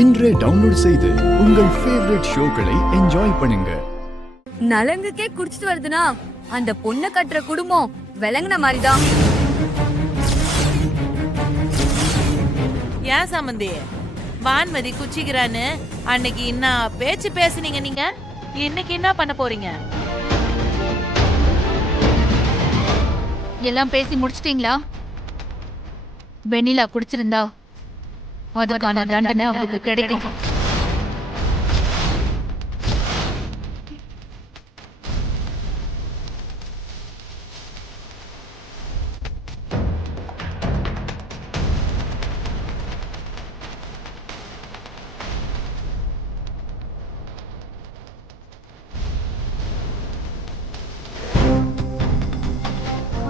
இன்றே டவுன்லோட் செய்து உங்கள் ஃபேவரட் ஷோக்களை என்ஜாய் பண்ணுங்க. நலங்குக்கே குடிச்சிட்டு வருதுனா அந்த பொண்ணை கட்டுற குடும்பம் விளங்குன மாதிரிதான். ஏன் சம்பந்தி வான்மதி குச்சிக்கிறான்னு அன்னைக்கு என்ன பேச்சு பேசுனீங்க நீங்க? இன்னைக்கு என்ன பண்ண போறீங்க? எல்லாம் பேசி முடிச்சிட்டீங்களா? வெண்ணிலா குடிச்சிருந்தா அதுக்கான தண்டனை அவங்களுக்கு கிடைக்கும்.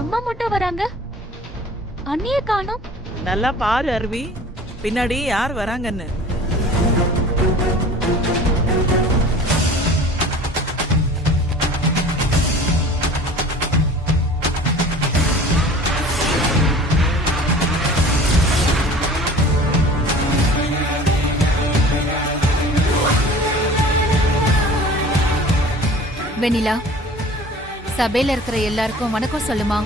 அம்மா மட்டும் வராங்க, அண்ணிய காணோம். நல்லா பாரு அருவி, பின்னாடி யார் வராங்கன்னு. வெண்ணிலா, சபையில இருக்கிற எல்லாருக்கும் வணக்கம் சொல்லுமா.